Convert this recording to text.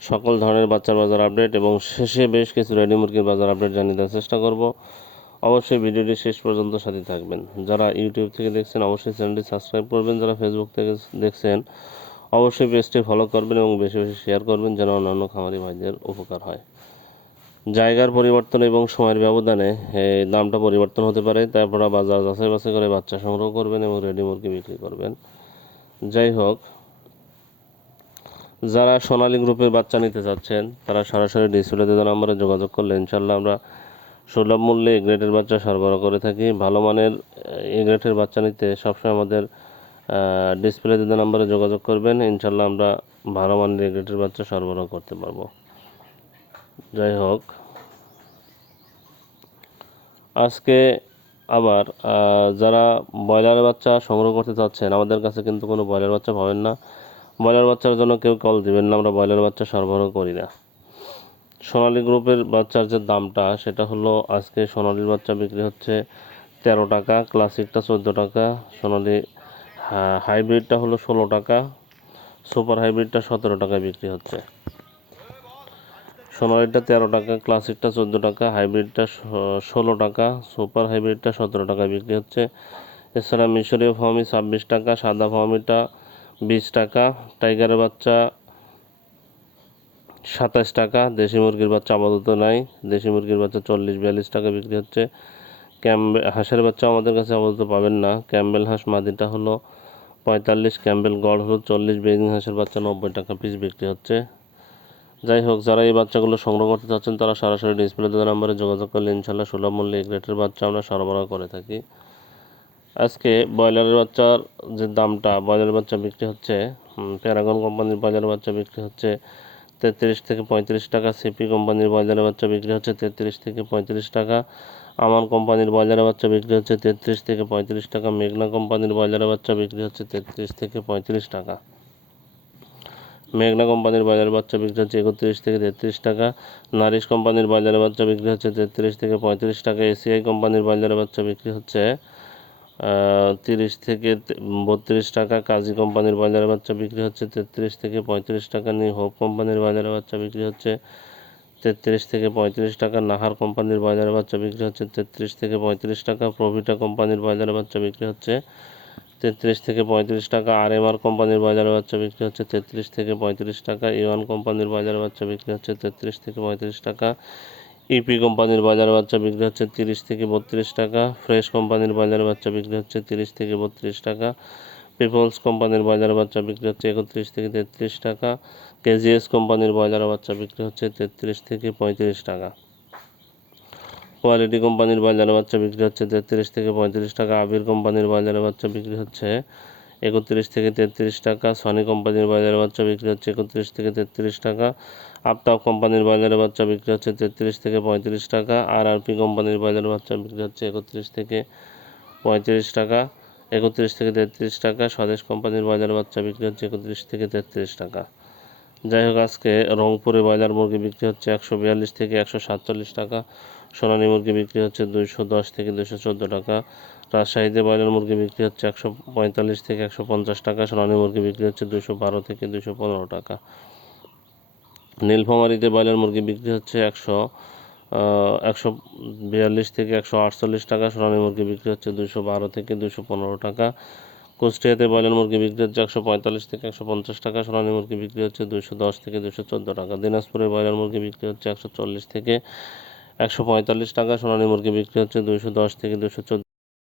সকল ধরনের বাচ্চার বাজার আপডেট এবং শেষে বেশ কিছু রেডি মুরগির বাজার আপডেট জানিয়ে দেওয়ার চেষ্টা করব। অবশ্যই ভিডিওটি শেষ পর্যন্ত সাথে থাকবেন। যারা ইউটিউব থেকে দেখছেন, অবশ্যই চ্যানেলটি সাবস্ক্রাইব করবেন। যারা ফেসবুক থেকে দেখছেন, অবশ্যই পেজটি ফলো করবেন এবং বেশি বেশি শেয়ার করবেন যেন অন্যান্য খামারি ভাইদের উপকার হয়। জায়গার পরিবর্তন এবং সময়ের ব্যবধানে দামটা পরিবর্তন হতে পারে। তাই আপনারা বাজার যাচাই বাছাই করে বাচ্চা সংগ্রহ করবেন এবং রেডি মুরগি বিক্রি করবেন। যাই হোক যারা সোনালী গ্রুপের বাচ্চা নিতে চাচ্ছেন, তারা সরাসরি ডিসপ্লেতে দেওয়া নাম্বারে যোগাযোগ করলে ইনশাল্লাহ আমরা সুলভ মূল্যে এ গ্রেডের বাচ্চা সরবরাহ করে থাকি। ভালো মানের এ গ্রেডের বাচ্চা নিতে সবসময় আমাদের ডিসপ্লেতে দেওয়া নাম্বারে যোগাযোগ করবেন। ইনশাল্লাহ আমরা ভালো মানের এ গ্রেডের বাচ্চা সরবরাহ করতে পারব। যাই হোক, আজকে আবার যারা ব্রয়লার বাচ্চা সংগ্রহ করতে চাচ্ছেন, আমাদের কাছে কিন্তু কোনো ব্রয়লার বাচ্চা পাবেন না। ব্রয়লার বাচ্চার জন্য কেউ কল দিবেন না, আমরা ব্রয়লার বাচ্চা সরবরাহ করি না। সোনালী গ্রুপের বাচ্চার যে দামটা, সেটা হলো আজকে সোনালির বাচ্চা বিক্রি হচ্ছে তেরো টাকা, ক্লাসিকটা চোদ্দ টাকা, সোনালি হাইব্রিডটা হলো ষোলো টাকা, সুপার হাইব্রিডটা সতেরো টাকায় বিক্রি হচ্ছে। সোনালিটা তেরো টাকা, ক্লাসিকটা চোদ্দ টাকা, হাইব্রিডটা ষোলো টাকা, সুপার হাইব্রিডটা সতেরো টাকায় বিক্রি হচ্ছে। এছাড়া মিশরীয় ফার্মি ছাব্বিশ টাকা, সাদা ফার্মিটা বিশ টাকা, টাইগারের বাচ্চা সাতাশ টাকা, দেশি মুরগির বাচ্চা আপাতত নাই। দেশি মুরগির বাচ্চা চল্লিশ, বিয়াল্লিশ টাকা বিক্রি হচ্ছে। ক্যাম্বে, হাঁসের বাচ্চা আমাদের কাছে আপাতত পাবেন না। ক্যাম্বেল হাঁস মাদিটা হলো পঁয়তাল্লিশ, ক্যাম্বেল গড় হলো চল্লিশ বেজিং হাঁসের বাচ্চা নব্বই টাকা পিস বিক্রি হচ্ছে। যাই হোক, যারা এই বাচ্চাগুলো সংগ্রহ করতে চাচ্ছেন, তারা সরাসরি ডিসপ্লে দেওয়া নাম্বারে যোগাযোগ করলে ইনশাল্লাহ সুলভ মূল্যে এই গ্রেটের বাচ্চা আমরা সরবরাহ করে থাকি। আজকে ব্রয়লারের বাচ্চার যে দামটা, ব্রয়লারের বাচ্চা বিক্রি হচ্ছে প্যারাগন কোম্পানির ব্রয়লার বাচ্চা বিক্রি হচ্ছে তেত্রিশ থেকে পঁয়ত্রিশ টাকা সিপি কোম্পানির ব্রয়লারের বাচ্চা বিক্রি হচ্ছে তেত্রিশ থেকে পঁয়ত্রিশ টাকা আমান কোম্পানির ব্রয়লারের বাচ্চা বিক্রি হচ্ছে তেত্রিশ থেকে পঁয়ত্রিশ টাকা মেঘনা কোম্পানির ব্রয়লারের বাচ্চা বিক্রি হচ্ছে তেত্রিশ থেকে পঁয়ত্রিশ টাকা। মেঘনা কোম্পানির বাজারের বাচ্চা বিক্রি হচ্ছে একত্রিশ থেকে তেত্রিশ টাকা নারিশ কোম্পানির বাজারের বাচ্চা বিক্রি হচ্ছে তেত্রিশ থেকে পঁয়ত্রিশ টাকা এসিআই কোম্পানির বাজারের বাচ্চা বিক্রি হচ্ছে তিরিশ থেকে বত্রিশ টাকা কাজী কোম্পানির বাজারের বাচ্চা বিক্রি হচ্ছে, তেত্রিশ থেকে পঁয়ত্রিশ টাকা নিউ হোপ কোম্পানির বাজারের বাচ্চা বিক্রি হচ্ছে, তেত্রিশ থেকে পঁয়ত্রিশ টাকা নাহার কোম্পানির বাজারের বাচ্চা বিক্রি হচ্ছে, তেত্রিশ থেকে পঁয়ত্রিশ টাকা প্রভিটা কোম্পানির বাজারের বাচ্চা বিক্রি হচ্ছে, তেত্রিশ থেকে পঁয়ত্রিশ টাকা আর এম আর কোম্পানির বাজারে বাচ্চা বিক্রি হচ্ছে, তেত্রিশ থেকে পঁয়ত্রিশ টাকা ইওয়ান কোম্পানির বাজারে বাচ্চা বিক্রি হচ্ছে, তেত্রিশ থেকে পঁয়ত্রিশ টাকা ইপি কোম্পানির বাজারে বাচ্চা বিক্রি হচ্ছে তিরিশ থেকে বত্রিশ টাকা, ফ্রেশ কোম্পানির বাজার বাচ্চা বিক্রি হচ্ছে তিরিশ থেকে বত্রিশ টাকা, পিপলস কোম্পানির বাজারে বাচ্চা বিক্রি হচ্ছে একত্রিশ থেকে তেত্রিশ টাকা, কেজিএস কোম্পানির বাজারে বাচ্চা বিক্রি হচ্ছে তেত্রিশ থেকে পঁয়ত্রিশ টাকা। কোয়ালিটি কোম্পানির বাজারে বাচ্চা বিক্রি হচ্ছে তেত্রিশ থেকে পঁয়ত্রিশ টাকা, আবির কোম্পানির বাজারে বাচ্চা বিক্রি হচ্ছে একত্রিশ থেকে তেত্রিশ টাকা। সনি কোম্পানির বাজারে বাচ্চা বিক্রি হচ্ছে একত্রিশ থেকে তেত্রিশ টাকা। আফতাব কোম্পানির বাজারে বাচ্চা বিক্রি হচ্ছে তেত্রিশ থেকে পঁয়ত্রিশ টাকা। আর আরপি কোম্পানির বাজারে বাচ্চা বিক্রি হচ্ছে একত্রিশ থেকে পঁয়ত্রিশ টাকা। একত্রিশ থেকে তেত্রিশ টাকা। স্বদেশ কোম্পানির বাজারে বাচ্চা বিক্রি হচ্ছে একত্রিশ থেকে তেত্রিশ টাকা। যাই হোক, আজকে রংপুরে ব্রয়লার মুরগি বিক্রি হচ্ছে একশো বিয়াল্লিশ থেকে একশো সাতচল্লিশ টাকা, সোনালী মুরগি বিক্রি হচ্ছে দুইশো দশ থেকে দুশো চোদ্দ টাকা, রাজশাহীতে ব্রয়লার মুরগি বিক্রি হচ্ছে একশো পঁয়তাল্লিশ থেকে একশো পঞ্চাশ টাকা, সোনালী মুরগি বিক্রি হচ্ছে দুশো বারো থেকে দুশো পনেরো টাকা। নীলফামারীতে ব্রয়লার মুরগি বিক্রি হচ্ছে একশো একশো বিয়াল্লিশ থেকে একশো আটচল্লিশ টাকা, সোনালী মুরগি বিক্রি হচ্ছে দুশো বারো থেকে দুশো পনেরো টাকা কুষ্টিয়াতে ব্রয়লার মুরগি বিক্রি হচ্ছে একশো পঁয়তাল্লিশ থেকে একশো পঞ্চাশ টাকা, সোনালী মুরগি বিক্রি হচ্ছে দুশো দশ থেকে দুশো চোদ্দ টাকা, দিনাজপুরে ব্রয়লার মুরগি বিক্রি হচ্ছে একশো চল্লিশ থেকে একশো পঁয়তাল্লিশ টাকা, সোনালী মুরগি বিক্রি হচ্ছে দুশো দশ থেকে দুশো চোদ্দ